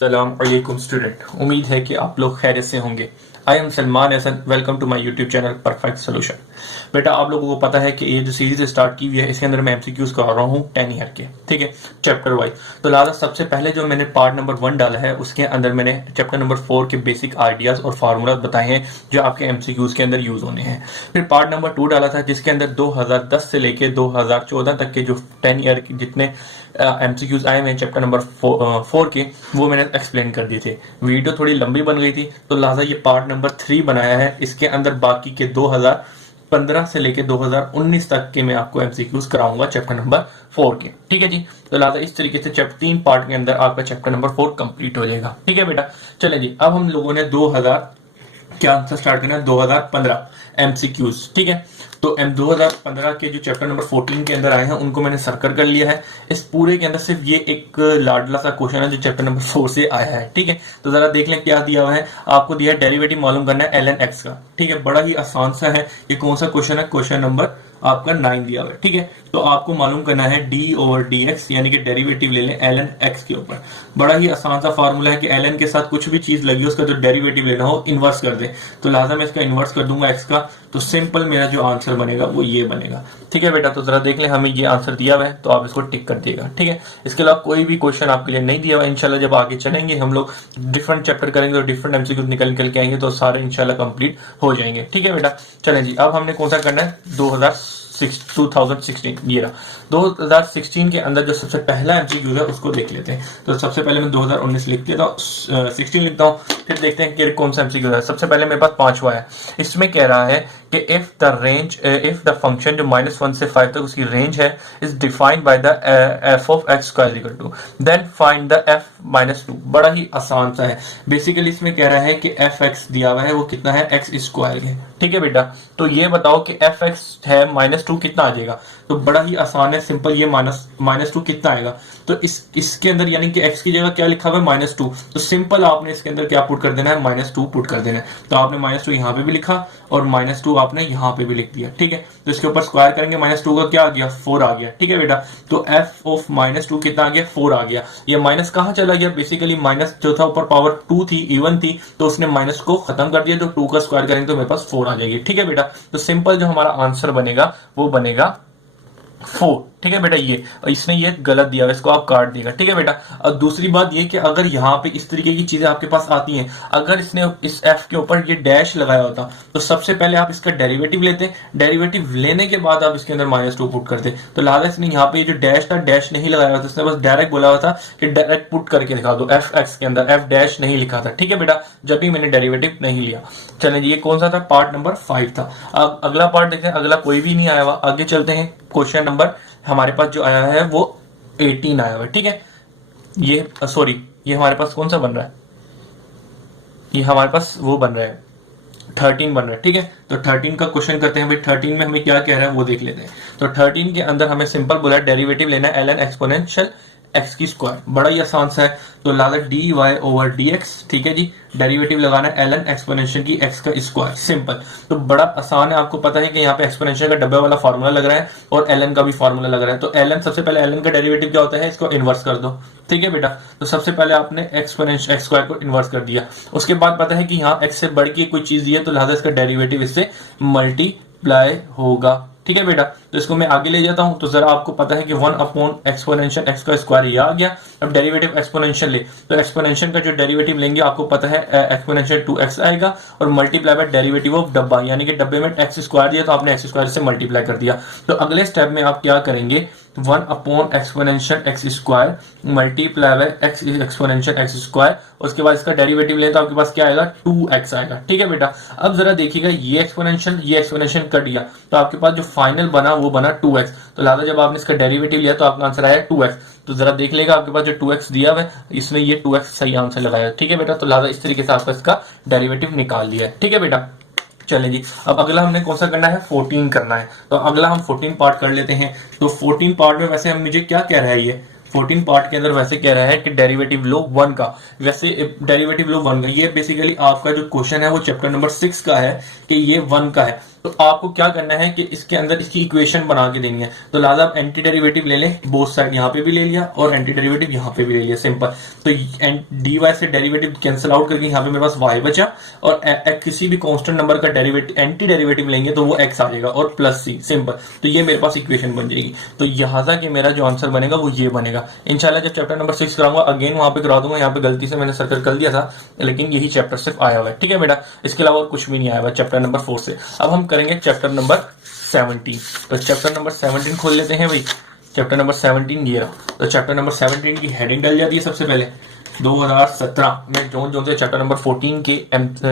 अस्सलाम वालेकुम स्टूडेंट, उम्मीद है कि आप लोग खैरियत से होंगे। I am Salman Hasan, welcome to my YouTube channel perfect solution. बेटा, आप लोगों को पता है कि ये जो सीरीज स्टार्ट की हुई है इसके अंदर मैं एमसीक्यूज करा रहा हूँ 10 ईयर के, ठीक है, चैप्टर वाइज। तो लिहाजा सबसे पहले जो मैंने पार्ट नंबर 1 डाला है उसके अंदर मैंने चैप्टर नंबर 4 के बेसिक आइडियाज और फार्मूलाज बताए हैं जो आपके एमसीक्यूज के अंदर यूज होने हैं। फिर पार्ट नंबर 2 डाला था जिसके अंदर 2010 से लेके 2014 तक के जो 10 ईयर के जितने एमसीक्यूज आए हैं चैप्टर नंबर 4 के, वो मैंने एक्सप्लेन कर दिए थे। वीडियो थोड़ी लंबी बन गई थी तो लिहाजा ये पार्ट नंबर 3 बनाया है। इसके अंदर बाकी के 2015 से लेके 2019 तक के मैं आपको एमसीक्यूज कराऊंगा चैप्टर नंबर 4 के, ठीक है जी। तो लिहाजा इस तरीके से चैप्टर 3 पार्ट के अंदर आपका चैप्टर नंबर 4 कंप्लीट हो जाएगा, ठीक है बेटा। चले जी, अब हम लोगों ने 2000 क्या आंसर स्टार्ट करना है 2015 एमसीक्यूज, ठीक है। तो 2015 के जो चैप्टर नंबर 14 के अंदर आए हैं उनको मैंने सर्कल कर लिया है। इस पूरे के अंदर सिर्फ ये एक लाडला सा क्वेश्चन है जो चैप्टर नंबर 4 से आया है, ठीक है। तो जरा देख लें क्या दिया हुआ है। आपको दिया है डेरिवेटिव मालूम करना है ln x का, ठीक है। बड़ा ही आसान सा है। ये कौन सा क्वेश्चन है? क्वेश्चन नंबर आपका 9 दिया हुआ है, ठीक है। तो आपको मालूम करना है d/dx यानी कि डेरिवेटिव ले लें ln x के ऊपर। बड़ा ही आसान सा फार्मूला है कि ln के साथ कुछ भी चीज लगी उसका जो डेरिवेटिव लेना हो इन्वर्स कर दे। तो लिहाजा मैं इसका इन्वर्स कर दूंगा x का, तो सिंपल मेरा जो आंसर बनेगा वो ये बनेगा, ठीक है बेटा। तो जरा देख लें, हमें ये आंसर दिया हुआ है तो आप इसको टिक कर दिएगा, ठीक है। इसके अलावा कोई भी क्वेश्चन आपके लिए नहीं दिया हुआ। इंशाल्लाह जब आगे चलेंगे हम लोग डिफरेंट चैप्टर करेंगे तो डिफरेंट एमसीक्यू निकल के आएंगे तो सारे इंशाल्लाह कंप्लीट हो जाएंगे, ठीक है बेटा। चलें जी, अब हमने कौन सा करना है 2016 ये रहा। 2016 के अंदर जो सबसे पहला एमसीक्यू है उसको देख लेते हैं। तो सबसे पहले मैं 2019 लिख लेता हूँ, 16 लिखता हूँ, फिर देखते हैं कि कौन सा एमसीक्यू है। सबसे पहले मेरे पास 5वां है। इसमें कह रहा है कि इफ द फंक्शन जो -1 से 5 तक उसकी रेंज है is defined by the f of x square equal to then find the f-2। बड़ा ही आसान सा है। बेसिकली इसमें कह रहा है कि fx दिया हुआ है वो कितना है x स्क्वायर है, ठीक है बेटा। तो ये बताओ कि fx है -2 कितना आ जाएगा। तो बड़ा ही आसान है, सिंपल। ये -2 कितना आएगा? तो इसके अंदर यानी कि x की जगह क्या लिखा हुआ है -2, तो सिंपल आपने इसके अंदर क्या पुट कर देना है -2 पुट कर देना है। तो आपने -2 यहाँ पे भी लिखा और -2 आपने यहाँ पे भी लिख दिया, ठीक है। तो इसके ऊपर स्क्वायर करेंगे, -2 का क्या आ गया 4 आ गया, ठीक है बेटा। तो f ऑफ -2 कितना आ गया 4 आ गया। ये माइनस कहाँ चला गया? बेसिकली माइनस जो था ऊपर पावर 2 थी, इवन थी, तो उसने माइनस को खत्म कर दिया। जो 2 का स्क्वायर करेंगे तो मेरे पास 4 आ जाएगी, ठीक है बेटा। तो सिंपल जो हमारा आंसर बनेगा वो बनेगा 4, ठीक है बेटा। ये और इसने ये गलत दिया है, इसको आप काट देगा, ठीक है बेटा। और दूसरी बात ये कि अगर यहाँ पे इस तरीके की चीजें आपके पास आती हैं, अगर इसने इस f के ऊपर ये डैश लगाया होता तो सबसे पहले आप इसका डेरिवेटिव लेते, डेरिवेटिव लेने के बाद आप इसके अंदर -2 पुट करते। तो लिहाजा इसने यहाँ पे जो डैश था डैश नहीं लगाया था, इसने बस डायरेक्ट बोला हुआ था कि डायरेक्ट पुट करके दिखा दो f(x) के अंदर, f डैश नहीं लिखा था, ठीक है बेटा, जब भी मैंने डेरिवेटिव नहीं लिया। चलें जी, ये कौन सा था? पार्ट नंबर 5 था। अब अगला पार्ट देखते हैं। अगला कोई भी नहीं आया हुआ, आगे चलते हैं। क्वेश्चन नंबर हमारे पास जो आया है वो 18 आया हुआ है, ठीक है। ये सॉरी, ये हमारे पास कौन सा बन रहा है? ये हमारे पास वो बन रहा है 13 बन रहा है, ठीक है। तो 13 का क्वेश्चन करते हैं भाई। 13 में हमें क्या कह रहा है वो देख लेते हैं। तो 13 के अंदर हमें सिंपल बोला है डेरिवेटिव लेना है ln एक्सपोनेंशियल x की स्क्वायर। बड़ा ही आसान सा है। तो लादा dy/dx, ठीक है जी। डेरिवेटिव लगाना है ln एक्सपोनेंशियल की x का स्क्वायर, सिंपल। तो बड़ा आसान है। आपको पता है कि यहाँ पे एक्सपोनेंशियल का डब्बे वाला फार्मूला लग रहा है और ln का भी फार्मूला लग रहा है। तो ln सबसे पहले ln का डेरिवेटिव क्या होता है, इसको इन्वर्स कर दो, ठीक है बेटा। तो सबसे पहले आपने एक्सपोनेंशियल x स्क्वायर को इन्वर्स कर दिया। उसके बाद पता है कि यहाँ x से बढ़ के कोई चीज दी है तो लिहाजा इसका डेरिवेटिव इससे मल्टीप्लाई होगा, ठीक है बेटा। तो इसको मैं आगे ले जाता हूं। तो जरा आपको पता है कि 1 एक्सपोनेंशियल x का स्क्वायर ये आ गया। अब डेरिवेटिव एक्सपोनेंशियल ले, तो एक्सपोनेंशियल का जो डेरिवेटिव लेंगे आपको पता है एक्सपोनेंशियल 2x आएगा और मल्टीप्लाई बाय डेरिवेटिव ऑफ डब्बा, यानी कि डब्बे में x स्क्वायर दिया तो आपने x स्क्वायर से मल्टीप्लाई कर दिया। तो अगले स्टेप में आप क्या करेंगे 1 exponential x square multiply by x exponential x square, उसके बाद इसका डेरिवेटिव लें तो आपके पास क्या आएगा 2x आएगा, ठीक है बेटा। अब जरा देखिएगा, ये एक्सपोनेंशियल कट गया तो आपके पास जो फाइनल बना वो बना 2x। तो लिहाजा जब आपने इसका डेरिवेटिव लिया तो आपका आंसर आया 2x। तो जरा देख लेगा आपके पास जो 2x दिया हुआ है इसने ये 2x सही आंसर लगाया, ठीक है बेटा। तो लिहाजा इस तरीके से आपका इसका डेरिवेटिव निकाल लिया है, ठीक है बेटा। चलें जी, अब अगला हमने कौन सा करना है 14 करना है। तो अगला हम 14 पार्ट कर लेते हैं। तो 14 पार्ट में वैसे हम मुझे क्या कह रहा है, ये 14 पार्ट के अंदर वैसे कह रहा है कि डेरिवेटिव लो 1 का। वैसे डेरिवेटिव लो 1 का, ये बेसिकली आपका जो क्वेश्चन है वो चैप्टर नंबर 6 का है कि ये 1 का है। तो आपको क्या करना है कि इसके अंदर इसकी इक्वेशन बना के देनी है। तो लिहाजा आप एंटी डेरिवेटिव ले लें, बोथ साइड यहाँ पे भी ले लिया और एंटी डेरिवेटिव यहाँ पे भी ले लिया, सिंपल। तो dy से डेरिवेटिव कैंसिल आउट करके यहाँ पे मेरे पास y बचा, और किसी भी कांस्टेंट नंबर का डेरिवेटिव एंटी डेरिवेटिव लेंगे तो वो x आ जाएगा और प्लस c, सिंपल। तो ये मेरे पास इक्वेशन बन जाएगी। तो यहाँ कि मेरा जो आंसर बनेगा वो ये बनेगा। इंशाल्लाह जब चैप्टर नंबर 6 कराऊंगा अगेन वहां पे करा दूंगा। यहाँ पे गलती से मैंने सर्कल कर दिया था, लेकिन यही चैप्टर सिर्फ आया हुआ है, ठीक है बेटा। इसके अलावा और कुछ भी नहीं आया हुआ चैप्टर नंबर 4 से। अब हम करेंगे चैप्टर नंबर 17। तो चैप्टर नंबर 17 खोल लेते हैं भाई। चैप्टर नंबर 17 ये रहा। तो चैप्टर नंबर 17 की हेडिंग डल जाती है सबसे पहले 2017 में जो से चैप्टर नंबर 14 के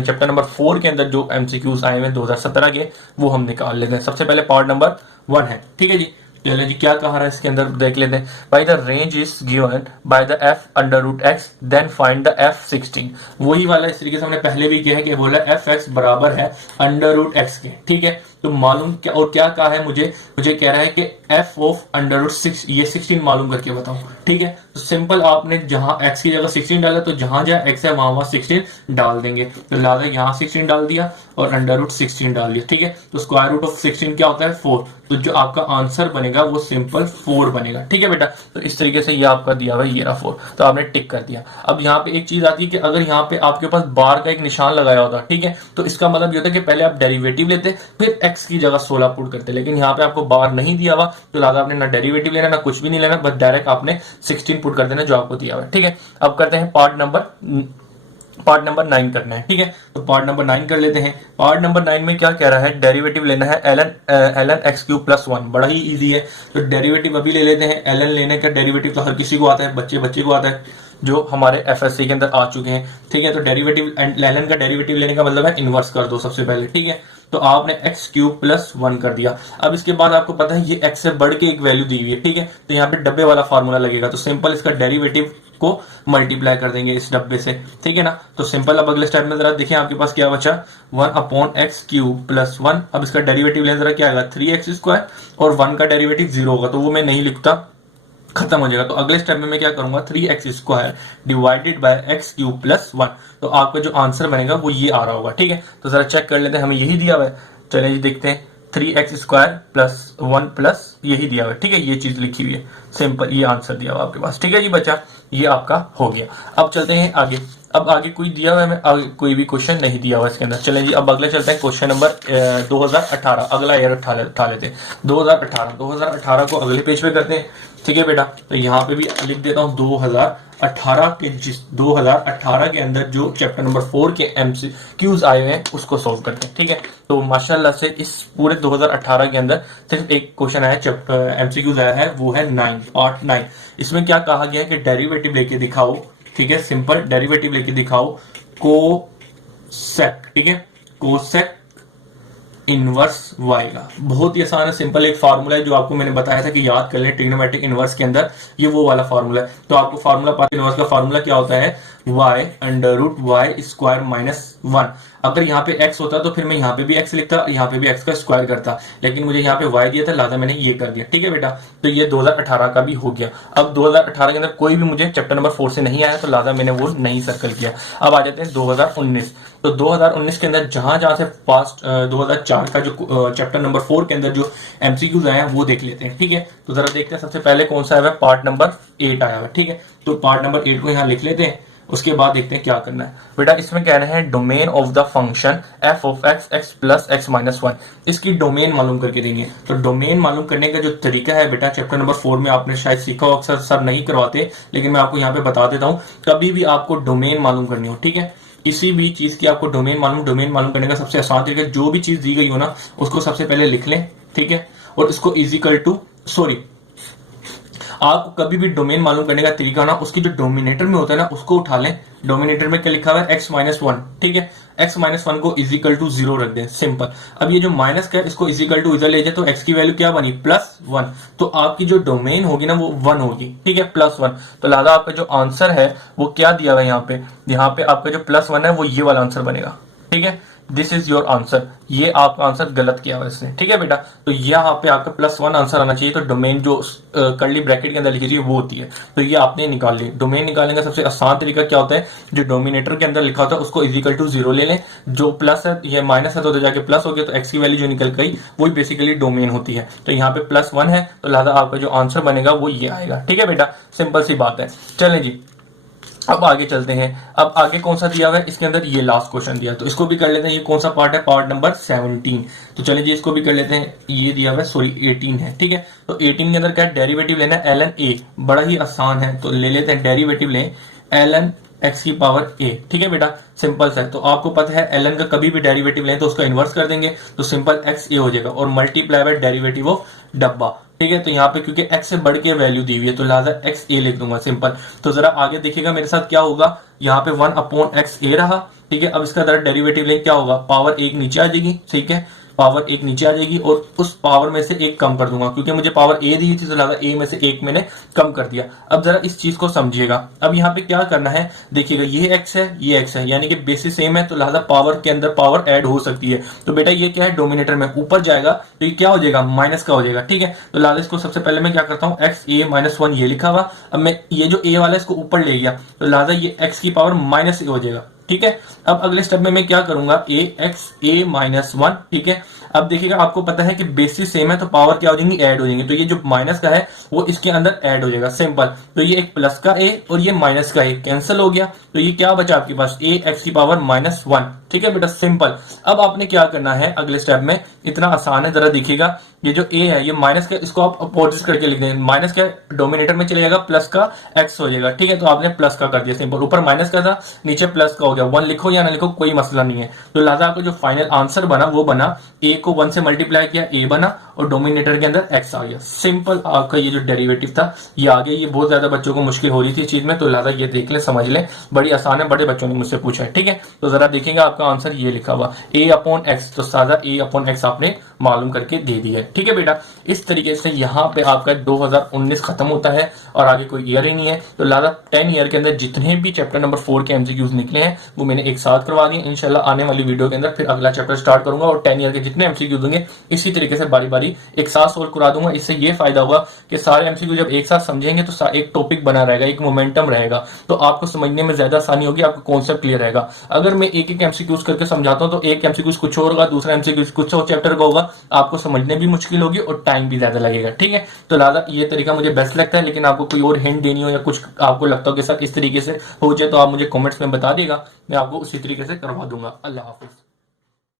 चैप्टर नंबर 4 के अंदर जो एमसीक्यूज आए हुए 2017 के, वो हम निकाल लेते हैं। सबसे पहले पार्ट नंबर 1 है, ठीक है जी। चलिए जी, क्या कहा रहा है इसके अंदर देख लेते हैं। By the range is given by the f under root x then find the f16। वही वाला इस तरीके से हमने पहले भी किया है कि बोला fx बराबर है अंडर रूट एक्स के, ठीक है। तो मालूम क्या और क्या कहा है, मुझे कह रहा है कि f ऑफ अंडर रूट 6 ये 16 मालूम करके बताओ, ठीक है। तो सिंपल आपने जहां x की जगह 16 डाला तो जहां जहां x है वहां 16 डाल देंगे। तो लिहाजा यहाँ 16 डाल दिया और अंडर रूट 16 डाल दिया, ठीक है। तो स्क्वायर रूट ऑफ 16 क्या होता है 4। तो जो आपका आंसर बनेगा वो सिंपल 4 बनेगा, ठीक है बेटा। तो इस तरीके से ये आपका दिया हुआ ये रहा 4, तो आपने टिक कर दिया। अब यहाँ पे एक चीज आती है कि अगर यहाँ पे आपके पास बार का एक निशान लगाया होता, ठीक है, तो इसका मतलब ये होता है कि पहले आप डेरिवेटिव लेते फिर x की जगह 16 पुट करते, लेकिन यहाँ पे आपको बार नहीं दिया हुआ, तो लिहाजा आपने ना डेरिवेटिव लेना ना कुछ भी नहीं लेना, बस डायरेक्ट आपने 16 पुट कर देना जो आपको दिया हुआ है, ठीक है। अब करते हैं पार्ट नंबर 9 करना है, ठीक है। तो पार्ट नंबर 9 कर लेते हैं। पार्ट नंबर 9 में क्या कह रहा है, डेरिवेटिव लेना है ln x क्यूब प्लस 1। बड़ा ही इजी है। तो डेरिवेटिव अभी ले लेते हैं। ln लेने का डेरिवेटिव तो हर किसी को आता है, बच्चे को आता है जो हमारे एफएससी के अंदर आ चुके हैं, ठीक है। तो डेरिवेटिव ln का डेरिवेटिव लेने का मतलब है इनवर्स कर दो सबसे पहले, ठीक है। तो आपने x क्यूब प्लस 1 कर दिया। अब इसके बाद आपको पता है ये x से बढ़ के एक वैल्यू दी हुई है, ठीक है। तो यहाँ पे डब्बे वाला फार्मूला लगेगा, तो सिंपल इसका डेरिवेटिव को मल्टीप्लाई कर देंगे इस डब्बे से, ठीक है ना। तो सिंपल अब अगले स्टेप में जरा देखिए आपके पास क्या बचा 1/x क्यूब प्लस 1। अब इसका डेरिवेटिव लें जरा, क्या आएगा 3x स्क्वायर, और 1 का डेरिवेटिव 0 होगा तो वो मैं नहीं लिखता, खत्म हो जाएगा। तो अगले स्टेप में मैं क्या करूंगा 3x square divided by x cube plus 1। तो आपका जो आंसर बनेगा वो ये आ रहा होगा, ठीक है। तो जरा चेक कर लेते हैं, हमें यही दिया हुआ है। चलिए जी देखते हैं 3x स्क्वायर प्लस 1 प्लस यही दिया हुआ है, ठीक है। ये चीज लिखी हुई है, सिंपल ये आंसर दिया हुआ आपके पास, ठीक है जी बच्चा, ये आपका हो गया। अब चलते हैं आगे। अब आगे कोई दिया हुआ है, आगे कोई भी क्वेश्चन नहीं दिया हुआ इसके अंदर। चलें जी अब अगले चलते हैं क्वेश्चन नंबर 2018। अगला ईयर उठा लेते हैं 2018 को अगले पेज पे करते हैं, ठीक है बेटा। तो यहाँ पे भी लिख देता हूँ 2018 के अंदर जो चैप्टर नंबर 4 के एमसीक्यूज आए हुए हैं उसको सोल्व करते हैं, ठीक है। तो माशाल्लाह से इस पूरे 2018 के अंदर सिर्फ एक क्वेश्चन आया एमसीक्यूज आया है, वो है 9 पार्ट 9। इसमें क्या कहा गया है कि डेरिवेटिव लेके दिखाओ, ठीक है। सिंपल डेरिवेटिव लेके दिखाओ कोसेक, ठीक है, कोसेक इनवर्स y का। बहुत ही आसान है, सिंपल एक फार्मूला है जो आपको मैंने बताया था कि याद कर लें ट्रिग्नोमेट्रिक इनवर्स के अंदर, ये वो वाला फार्मूला है। तो आपको फार्मूला पता, इनवर्स का फार्मूला क्या होता है y under root y square minus 1। अगर यहाँ पे x होता तो फिर मैं यहाँ पे भी x लिखता, यहाँ पे भी x का स्क्वायर करता, लेकिन मुझे यहाँ पे y दिया था लिहाजा मैंने ये कर दिया, ठीक है बेटा। तो ये 2018 का भी हो गया। अब 2018 के अंदर कोई भी मुझे चैप्टर नंबर 4 से नहीं आया, तो लिहाजा मैंने वो नहीं सर्कल किया। अब आ जाते हैं 2019। तो 2019 के अंदर जहां से पास्ट 2004 का जो चैप्टर नंबर 4 के अंदर जो एमसीक्यूज आए हैं वो देख लेते हैं, ठीक है। तो जरा देखते हैं सबसे पहले कौन सा आया है, पार्ट नंबर 8 आया है, ठीक है। तो पार्ट नंबर 8 को यहाँ लिख लेते हैं, उसके बाद देखते हैं क्या करना है बेटा। इसमें कह रहे हैं domain of the function f of x plus x minus 1, इसकी डोमेन मालूम करके देंगे। तो डोमेन मालूम करने का जो तरीका है बेटा, चैप्टर नंबर 4 में आपने शायद सीखा हो, अक्सर सर नहीं करवाते, लेकिन मैं आपको यहाँ पे बता देता हूँ। कभी भी आपको डोमेन मालूम करनी हो, ठीक है, किसी भी चीज की आपको डोमेन मालूम करने का सबसे आसान तरीका, जो भी चीज दी गई हो ना उसको सबसे पहले लिख लें, ठीक है, और इसको इजिकल टू आपको कभी भी डोमेन मालूम करने का तरीका ना, उसकी जो डोमिनेटर में होता है ना उसको उठा लें। डोमिनेटर में क्या लिखा हुआ है x माइनस 1, ठीक है। x माइनस 1 को इजिकल टू 0 रख दें, सिंपल। अब ये जो माइनस का है इसको इजिकल टू इधर ले जाए, तो x की वैल्यू क्या बनी प्लस 1। तो आपकी जो डोमेन होगी ना वो 1 होगी, ठीक है, प्लस 1। तो लिहाजा आपका जो आंसर है वो क्या दिया हुआ है यहाँ पे आपका जो प्लस 1 है वो ये वाला आंसर बनेगा, ठीक है। दिस इज योर आंसर, ये आपका आंसर गलत किया हुआ इसने, ठीक है बेटा। तो यहाँ पे आपका +1 आंसर आना चाहिए। तो डोमेन जो कर्ली ब्रैकेट के अंदर लिखी चाहिए वो होती है, तो ये आपने निकाल ली। डोमेन निकालने का सबसे आसान तरीका क्या होता है, जो डोमिनेटर के अंदर लिखा होता है उसको =0 ले लें, जो प्लस है ये माइनस है तो जाके प्लस हो गया, तो एक्स की वैल्यू जो निकल गई वही बेसिकली डोमेन होती है। तो यहाँ पे +1 है, तो लिहाजा आपका जो आंसर बनेगा वो ये आएगा, ठीक है बेटा, सिंपल सी बात है। चलें जी, अब आगे चलते हैं। अब आगे कौन सा दिया हुआ है, इसके अंदर ये लास्ट क्वेश्चन दिया, तो इसको भी कर लेते हैं। ये कौन सा पार्ट है, पार्ट नंबर 17। तो चलिए जी इसको भी कर लेते हैं। ये दिया हुआ है, सॉरी 18 है, ठीक है। तो 18 के अंदर क्या है, डेरिवेटिव लेना है ln a, बड़ा ही आसान है, तो ले लेते हैं डेरिवेटिव लें ln x की पावर a, ठीक है बेटा, सिंपल सा है। तो आपको पता है ln का कभी भी डेरिवेटिव लें तो उसका इनवर्स कर देंगे, तो सिंपल x a हो जाएगा और मल्टीप्लाई बाय डेरिवेटिव ऑफ डब्बा, ठीक है। तो यहाँ पे क्योंकि x से बढ़ के वैल्यू दी हुई है तो लिहाजा x a लिख दूंगा, सिंपल। तो जरा आगे देखिएगा मेरे साथ क्या होगा, यहाँ पे 1/x a रहा, ठीक है। अब इसका जरा डेरिवेटिव लें, क्या होगा, पावर 1 नीचे आ जाएगी, ठीक है, पावर 1 नीचे आ जाएगी और उस पावर में से 1 कम कर दूंगा, क्योंकि मुझे पावर a दी थी तो लिहाजा a में से 1 मैंने कम कर दिया। अब जरा इस चीज को समझिएगा। अब यहाँ पे क्या करना है, देखिएगा ये x है, ये x है, यानी कि बेसिस सेम है, तो लिहाजा पावर के अंदर पावर ऐड हो सकती है। तो बेटा ये क्या है, डोमिनेटर में ऊपर जाएगा तो ये क्या हो जाएगा, माइनस का हो जाएगा, ठीक है। तो लिहाजा इसको सबसे पहले मैं क्या करता हूँ, xa-1 ये लिखा हुआ, अब मैं ये जो a वाला है इसको ऊपर ले गया, तो लिहाजा ये x की पावर -a हो जाएगा, ठीक है। अब अगले स्टेप में मैं क्या करूंगा, axa-1, ठीक है। अब देखिएगा आपको पता है कि बेसिस सेम है तो पावर क्या हो जाएंगी, ऐड हो जाएंगे, तो ये जो माइनस का है वो इसके अंदर ऐड हो जाएगा, सिंपल। तो ये एक प्लस का a और ये माइनस का a कैंसिल हो गया, तो ये क्या बचा आपके पास, ax की पावर -1, ठीक है बेटा, सिंपल। अब आपने क्या करना है अगले स्टेप में, इतना आसान है, जरा देखिएगा ये जो a है ये माइनस का, इसको आप अपोजिट करके लिख देंगे, माइनस का डोमिनेटर में चले जाएगा, प्लस का x हो जाएगा, ठीक है। तो आपने प्लस का कर दिया, सिंपल, ऊपर माइनस का था नीचे प्लस का हो गया, 1 लिखो या ना लिखो कोई मसला नहीं है। तो लिहाजा आपको जो फाइनल आंसर बना वो बना, a को 1 से मल्टीप्लाई किया a बना और डोमिनेटर के अंदर x आ गया, सिंपल। आपका ये जो डेरिवेटिव था ये आ गया। ये बहुत ज्यादा बच्चों को मुश्किल हो रही थी इस चीज में, तो लिहाजा ये देख लें, समझ लें, बड़ी आसान है, बड़े बच्चों ने मुझसे पूछा है, ठीक है। तो जरा देखेंगे आपका आंसर ये लिखा हुआ a/x, तो सादा a/x आपने मालूम करके दे दिया है, ठीक है बेटा। इस तरीके से यहाँ पे आपका 2019 खत्म होता है और आगे कोई ईयर ही नहीं है। तो लिहाजा 10 ईयर के अंदर जितने भी चैप्टर नंबर 4 के एमसीक्यूज निकले हैं वो मैंने एक साथ करवा दिए। इंशाल्लाह आने वाली वीडियो के अंदर फिर अगला चैप्टर स्टार्ट करूंगा और 10 ईयर के जितने एमसीक्यूज होंगे इसी तरीके से बारी बारी एक साथ सोल्व करा दूंगा। इससे ये फायदा होगा कि सारे एमसीक्यू जब एक साथ समझेंगे तो एक टॉपिक बना रहेगा, एक मोमेंटम रहेगा, तो आपको समझने में ज्यादा आसानी होगी, आपको कॉन्सेप्ट क्लियर रहेगा। अगर मैं एक एक एमसीक्यूज करके समझाता हूँ तो एक एमसीक्यूज कुछ और होगा, दूसरा एमसीक्यूज कुछ और चैप्टर का होगा, आपको समझने भी मुश्किल होगी और टाइम भी ज्यादा लगेगा, ठीक है। तो लिहाजा ये तरीका मुझे बेस्ट लगता है, लेकिन आपको कोई और हिंट देनी हो या कुछ आपको लगता हो कि सर इस तरीके से हो जाए तो आप मुझे कमेंट्स में बता देगा, मैं आपको उसी तरीके से करवा दूंगा। अल्लाह हाफिज।